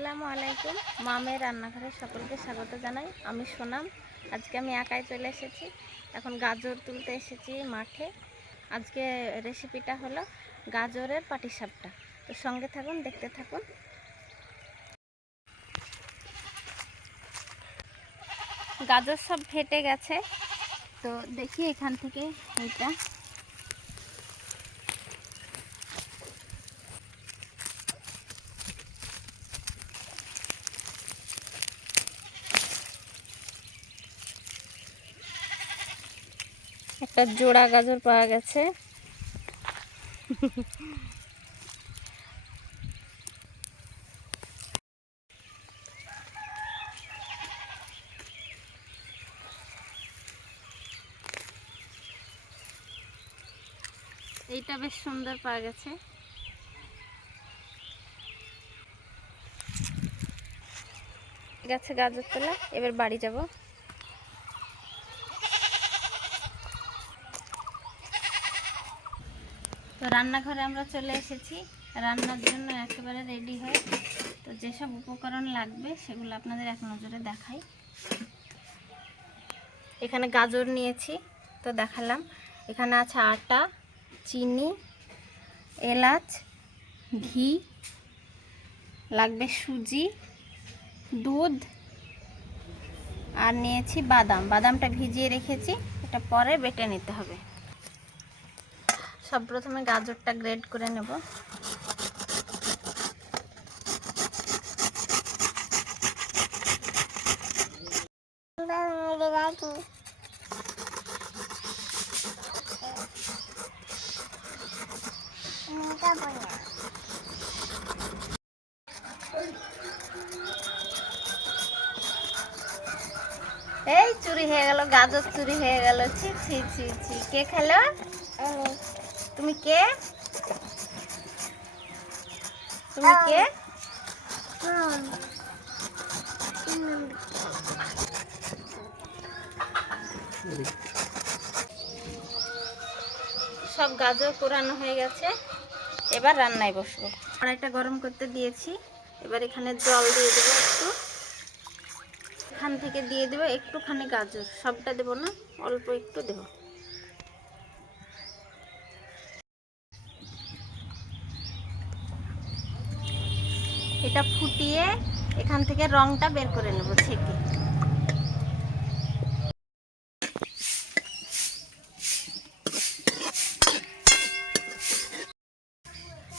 আসসালামু আলাইকুম। মামের রান্নাঘরে সকলকে স্বাগত জানাই। আমি সোনাম। আজকে আমি একাই চলে এসেছি। এখন গাজর তুলতে এসেছি মাঠে। আজকে রেসিপিটা হলো গাজরের পাটিসাপটা। তো সঙ্গে থাকুন, দেখতে থাকুন। গাজর সব ফেটে গেছে, তো দেখি এখান থেকে এইটা একটা জোড়া গাজর পাওয়া গেছে। এইটা বেশ সুন্দর পাওয়া গেছে। গাজর তোলা, এবার বাড়ি যাব। তো রান্নাঘরে আমরা চলে এসেছি রান্নার জন্য একেবারে রেডি হয়ে। তো যেসব উপকরণ লাগবে সেগুলো আপনাদের এক নজরে দেখাই। এখানে গাজর নিয়েছি, তো দেখালাম। এখানে আছে আটা, চিনি, এলাচ, ঘি, লাগবে সুজি, দুধ, আর নিয়েছি বাদাম। বাদামটা ভিজিয়ে রেখেছি, এটা পরে বেটে নিতে হবে। সব প্রথমে গাজরটা গ্রেড করে নেব। এই চুরি হয়ে গেল, গাজর চুরি হয়ে গেল। ছি ছি ছি ছি, কে খেলো? তুমি কে? তুমি কে? সব গাজর কোরানো হয়ে গেছে, এবার রান্নায় বসবো। কড়াইটা গরম করতে দিয়েছি, এবার এখানে জল দিয়ে দেবো একটু। এখান থেকে দিয়ে দেবো একটুখানি গাজর, সবটা দেবো না, অল্প একটু দেবো। এটা ফুটিয়ে এখান থেকে রংটা বের করে নেব ছেঁকে।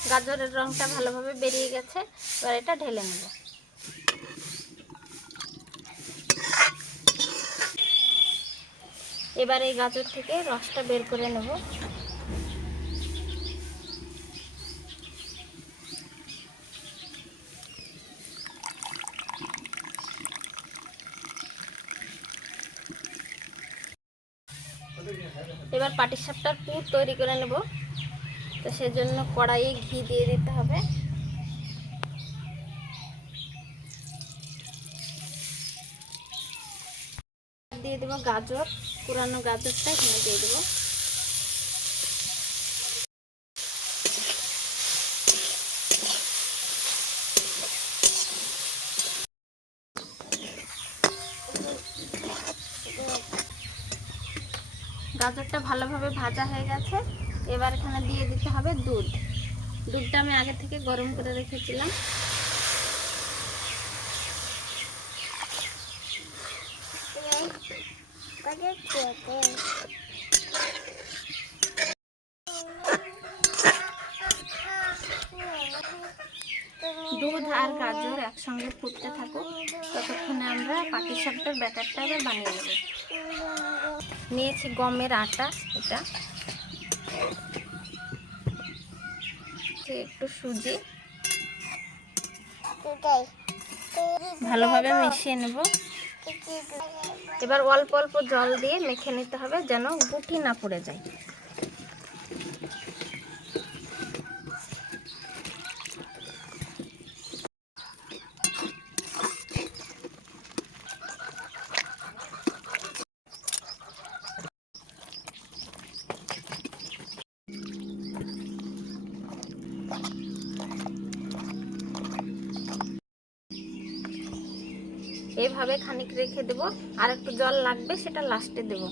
গাজরের রংটা ভালোভাবে বেরিয়ে গেছে, এবার এটা ঢেলে নেব। এবার এই গাজর থেকে রসটা বের করে নেব। এবার পাটিসাপটার পুর তৈরি করে নেব। তো সেজন্য কড়াইয়ে ঘি দিয়ে দিতে হবে। দিয়ে দেবো গাজর, পুরানো গাজরটা এখানে দিয়ে দেবো। গাজরটা ভালোভাবে ভাজা হয়ে গেছে, এবার এখানে দিয়ে দিতে হবে দুধ। দুধটা আমি আগে থেকে গরম করে রেখেছিলাম। দুধ আর গাজর একসঙ্গে ফুটতে থাকুক, ততক্ষণে আমরা পাটিসাপটার ব্যাটারটা এবার বানিয়ে নেব। নিয়েছি গমের আটা, এটা একটু সুজি, ভালোভাবে মিশিয়ে নেব। এবার অল্প অল্প জল দিয়ে মেখে নিতে হবে, যেন গুটি না পড়ে যায়। এইভাবে খানিক রেখে দেব, আর একটু জল লাগবে, সেটা লাস্টে দেব।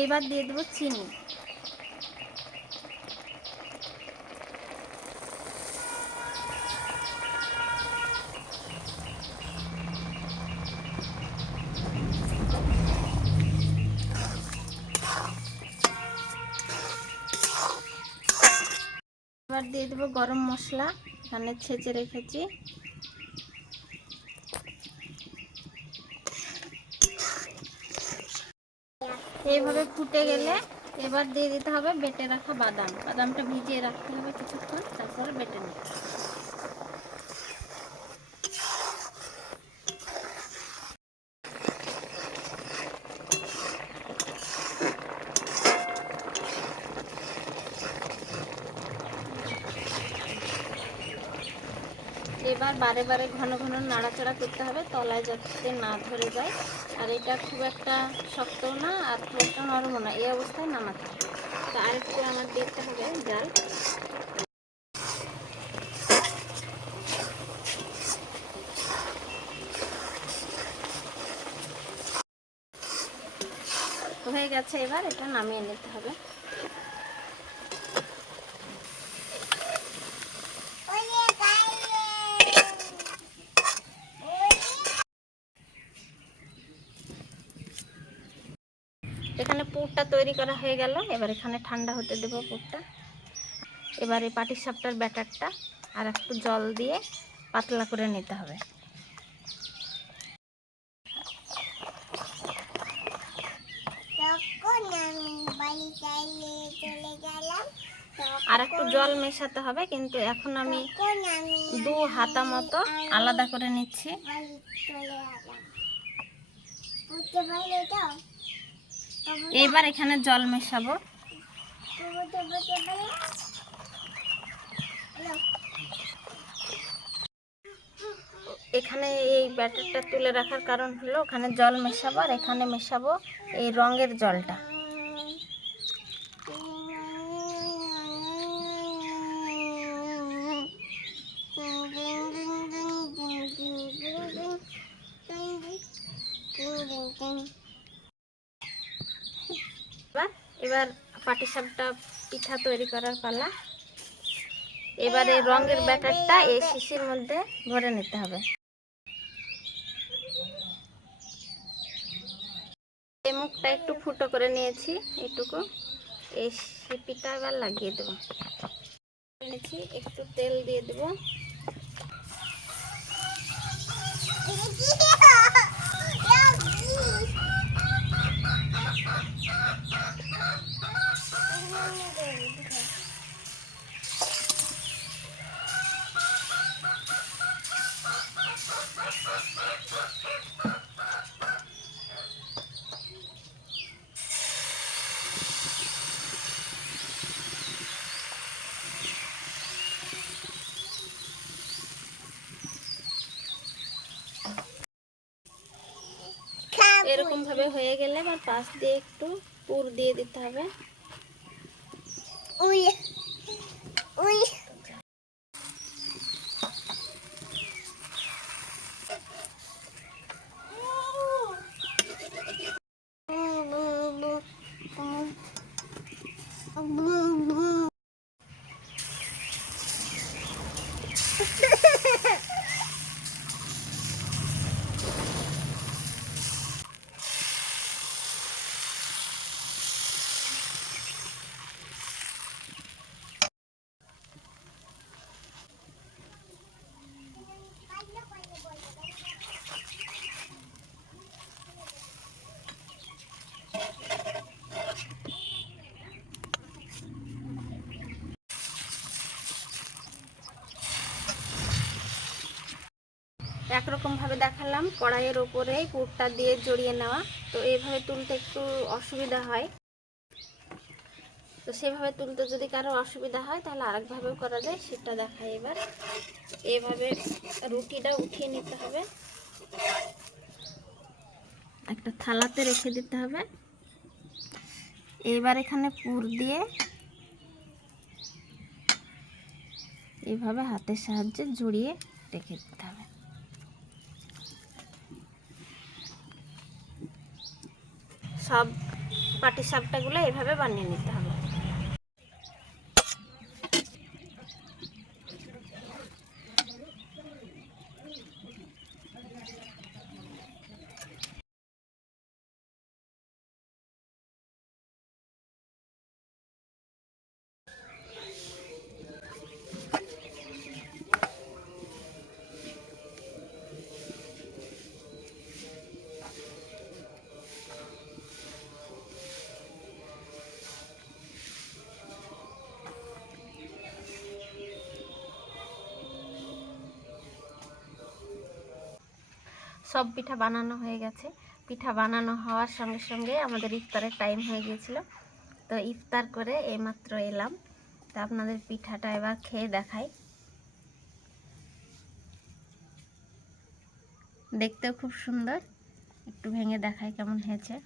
এইবার দিয়ে দেবো চিনি। এবার দিয়ে দেবো গরম মশলা, এখানে ছেঁচে রেখেছি। এইভাবে ফুটে গেলে এবার দিয়ে দিতে হবে বেটে রাখা বাদাম। বাদামটা ভিজিয়ে রাখতে হবে কিছুক্ষণ, তারপরে বেটে নিতে হবে। এবার বারে বারে ঘন ঘন নাড়াচাড়া করতে হবে, তলায় যাতে না ধরে যায়। আর এটা খুব একটা শক্তও না আর খুব একটা নরমও না, এই অবস্থায় নামাতে হবে। তো আরেকটু আমার দিতে হবে জাল। হয়ে গেছে, এবার এটা নামিয়ে নিতে হবে। এখানে পুরটা তৈরি করা হয়ে গেল। এবার এখানে ঠান্ডা হতে দেবো পুরটা। এবারে পাটিসাপটার ব্যাটারটা আর একটু জল দিয়ে পাতলা করে নিতে হবে। আর একটু জল মেশাতে হবে, কিন্তু এখন আমি 2 হাতা মতো আলাদা করে নিচ্ছি। এবার এখানে জল মেশাবো। এখানে এই ব্যাটারটা তুলে রাখার কারণ হলো ওখানে জল মেশাবো আর এখানে মেশাবো এই রঙের জলটা। এবার পাটিসাপটা পিঠা তৈরি করার পালা। এবার এই রঙের ব্যাটারটা এই শিশির মধ্যে ভরে নিতে হবে। এই মুখটা একটু ফুটো করে নিয়েছি, এইটুকু এই শিপিটা এবার লাগিয়ে দেবো। নিয়েছি, একটু তেল দিয়ে দেবো। এরকম ভাবে হয়ে গেলে আবার পাশ দিয়ে একটু পুর দিয়ে দিতে হবে। একরকম ভাবে দেখালাম, কড়াইয়ের ওপরে পুরটা দিয়ে জড়িয়ে নেওয়া। তো এইভাবে তুলতে একটু অসুবিধা হয়, তো সেভাবে তুলতে যদি কারো অসুবিধা হয় তাহলে আরেকভাবেও করা যায়, সেটা দেখাই। এবার এইভাবে রুটিটা উঠিয়ে নিতে হবে, একটা থালাতে রেখে দিতে হবে। এবার এখানে পুর দিয়ে এইভাবে হাতের সাহায্যে জড়িয়ে রেখে দিতে হবে। সব পাটিসাপটাগুলো এইভাবে বানিয়ে নিতে হবে। সব পিঠা বানানো হয়ে গেছে। পিঠা বানানো হওয়ার সঙ্গে সঙ্গে আমাদের ইফতারের টাইম হয়ে গিয়েছিল। তো ইফতার করে এইমাত্র এলাম। তো আপনাদের পিঠাটা এবার খেয়ে দেখাই। দেখতেও খুব সুন্দর, একটু ভেঙে দেখাই কেমন হয়েছে।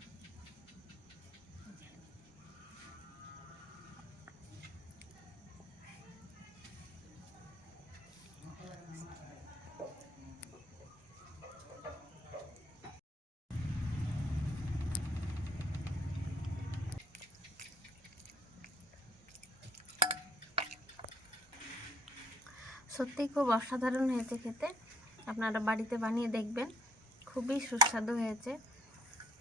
সত্যিই খুব অসাধারণ হয়েছে খেতে। আপনারা বাড়িতে বানিয়ে দেখবেন, খুবই সুস্বাদু হয়েছে।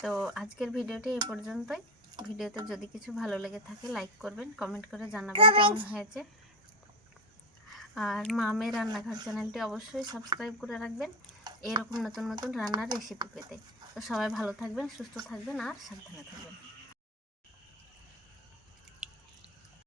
তো আজকের ভিডিওটি এই পর্যন্তই। ভিডিওতে যদি কিছু ভালো লেগে থাকে লাইক করবেন, কমেন্ট করে জানাবেন কেমন হয়েছে। আর মামের রান্নাঘর চ্যানেলটি অবশ্যই সাবস্ক্রাইব করে রাখবেন এরকম নতুন নতুন রান্নার রেসিপি পেতে। তো সবাই ভালো থাকবেন, সুস্থ থাকবেন আর সাবধানে থাকবেন।